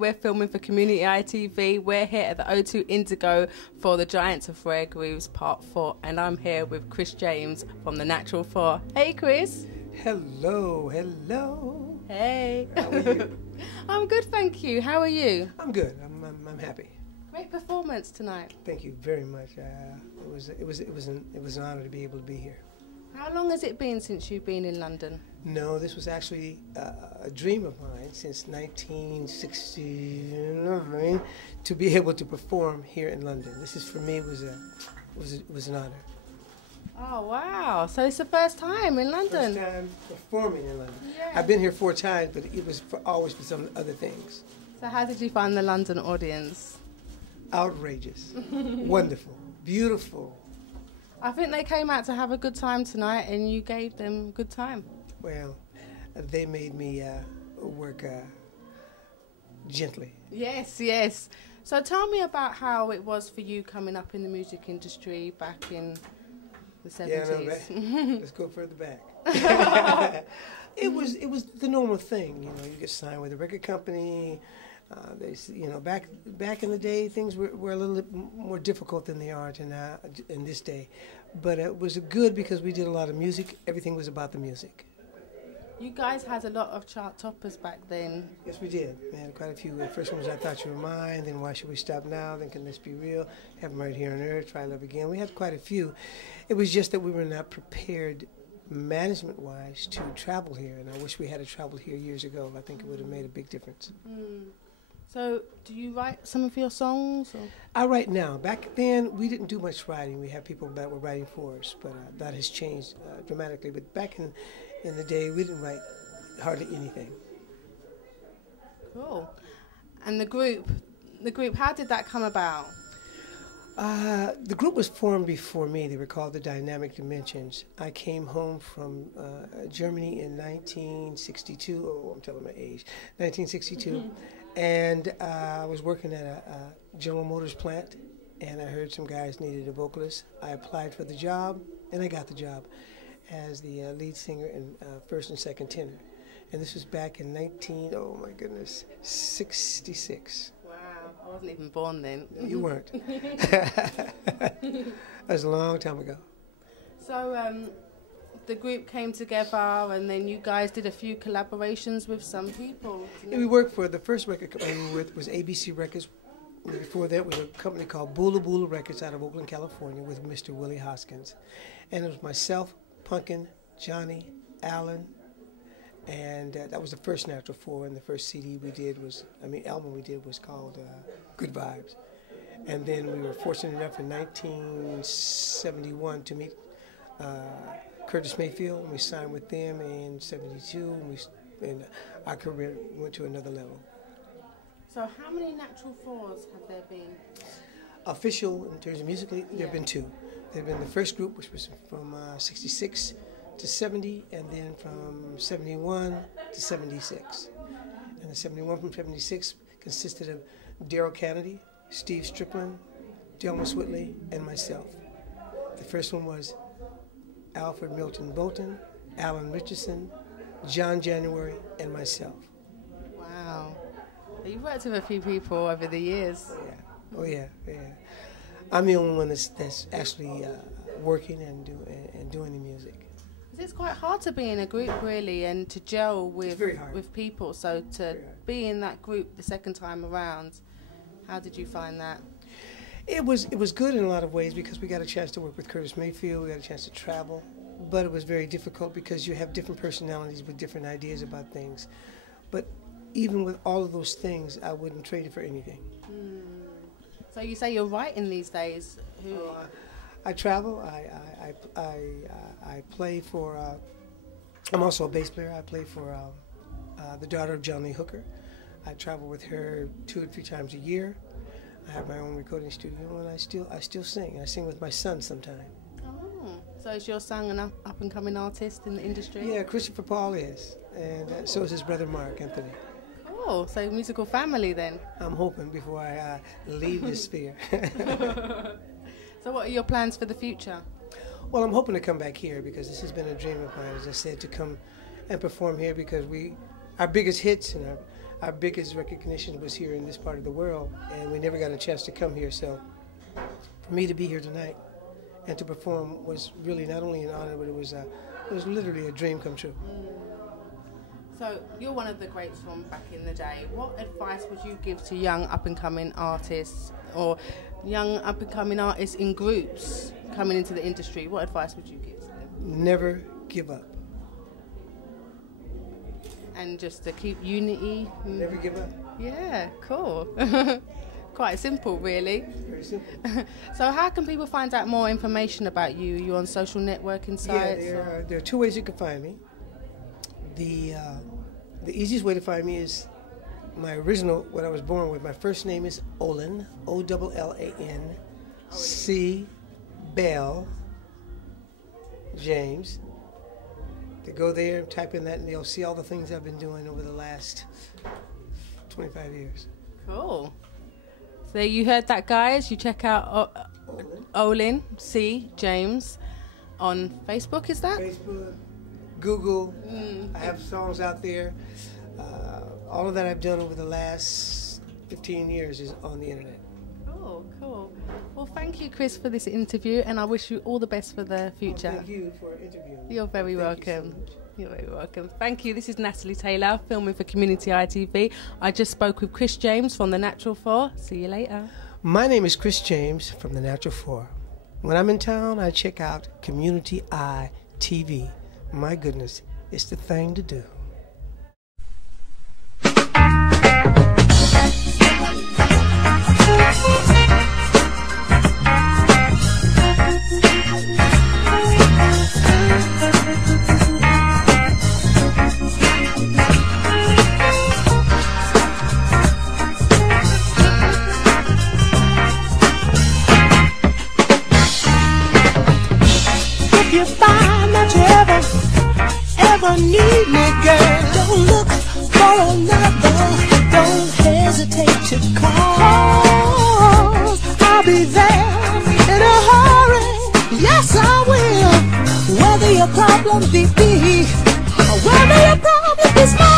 We're filming for Community ITV. We're here at the O2 Indigo for the Giants of Rare Grooves Part 4, and I'm here with Chris James from the Natural 4. Hey Chris. Hello, hello. Hey. How are you? I'm good, thank you. How are you? I'm good. I'm happy. Great performance tonight. Thank you very much. It was an honor to be able to be here. How long has it been since you've been in London? No, this was actually a dream of mine since 1969 to be able to perform here in London. This is for me was an honor. Oh wow! So it's the first time in London. First time performing in London. Yeah. I've been here 4 times, but it was always for some other things. So how did you find the London audience? Outrageous, wonderful, beautiful. I think they came out to have a good time tonight, and you gave them a good time. Well, they made me work gently. Yes, yes. So tell me about how it was for you coming up in the music industry back in the 70s. Yeah, no, let's go further back. It was the normal thing, you know. You get signed with a record company. Back in the day, things were a little bit more difficult than they are in this day. But it was good because we did a lot of music. Everything was about the music. You guys had a lot of chart toppers back then. Yes, we did. We had quite a few. The first one was I Thought You Were Mine, then Why Should We Stop Now, then Can This Be Real, Have 'Em Right Here on Earth, Try Love Again. We had quite a few. It was just that we were not prepared management-wise to travel here, and I wish we had traveled here years ago. I think it would have made a big difference. So, do you write some of your songs? Or? I write now. Back then, we didn't do much writing. We had people that were writing for us, but that has changed dramatically. But back in the day, we didn't write hardly anything. Cool. And the group, how did that come about? The group was formed before me. They were called the Dynamic Dimensions. I came home from Germany in 1962. Oh, I'm telling my age. 1962. And I was working at a General Motors plant, and I heard some guys needed a vocalist. I applied for the job, and I got the job as the lead singer and first and second tenor. And this was back in 66. Wow, I wasn't even born then. You weren't. That was a long time ago. So the group came together, and then you guys did a few collaborations with some people. Yeah, we worked for the first record company we were with was ABC Records. Before that, we had a company called Bula Bula Records out of Oakland, California, with Mr. Willie Hoskins. And it was myself, Punkin, Johnny, Alan, and that was the first Natural 4. And the first album we did was called Good Vibes. And then we were fortunate enough in 1971 to meet Curtis Mayfield, and we signed with them in 72, and our career went to another level. So how many Natural 4s have there been? Official, in terms of musically, there have been 2. There have been the first group, which was from 66 to 70, and then from 71 to 76. And the 71 from 76 consisted of Daryl Kennedy, Steve Strickland, Delmus Whitley, and myself. The first one was Alfred Milton Bolton, Alan Richardson, John January, and myself. Wow. You've worked with a few people over the years. Oh yeah. I'm the only one that's actually working and doing the music. It's quite hard to be in a group, really, and to gel with people. So to be in that group the second time around, how did you find that? It was good in a lot of ways because we got a chance to work with Curtis Mayfield. We got a chance to travel, but it was very difficult because you have different personalities with different ideas about things. But even with all of those things, I wouldn't trade it for anything. So you say you're writing these days. I travel. I play for. I'm also a bass player. I play for the daughter of John Lee Hooker. I travel with her 2 or 3 times a year. I have my own recording studio, and I still sing. I sing with my son sometimes. Oh, so So is your son an up-and-coming artist in the industry? Yeah, Christopher Paul is, and so is his brother Mark Anthony. Oh, so musical family then. I'm hoping before I leave this sphere. So what are your plans for the future? Well, I'm hoping to come back here because this has been a dream of mine, as I said, to come and perform here because our biggest hits and our biggest recognition was here in this part of the world, and we never got a chance to come here. So for me to be here tonight and to perform was really not only an honor, but it was literally a dream come true. So you're one of the greats from back in the day. What advice would you give to young up-and-coming artists or young up-and-coming artists in groups coming into the industry? What advice would you give to them? Never give up. And just to keep unity? Never give up. Yeah, cool. Quite simple, really. Very simple. So how can people find out more information about you? Are you on social networking sites? Yeah, there are two ways you can find me. The easiest way to find me is my original, what I was born with. My first name is Ollan, O-L-L-A-N, C Bell James. To go there, type in that, and they'll see all the things I've been doing over the last 25 years. Cool. So you heard that, guys. You check out Ollan C James on Facebook, is that? Facebook, Google. I have songs out there. All of that I've done over the last 15 years is on the internet. Cool, cool. Well, thank you, Chris, for this interview, and I wish you all the best for the future. Thank you for interviewing me. You're very welcome. You so much. You're very welcome. Thank you. This is Natalie Taylor, filming for Community ITV. I just spoke with Chris James from The Natural 4. See you later. My name is Chris James from The Natural 4. When I'm in town, I check out Community ITV. My goodness, it's the thing to do. If you find that you ever need me, girl, don't look for another. Don't hesitate to call. I'll be there in a hurry. Yes, I will. Whether your problem be big or whether your problem is small.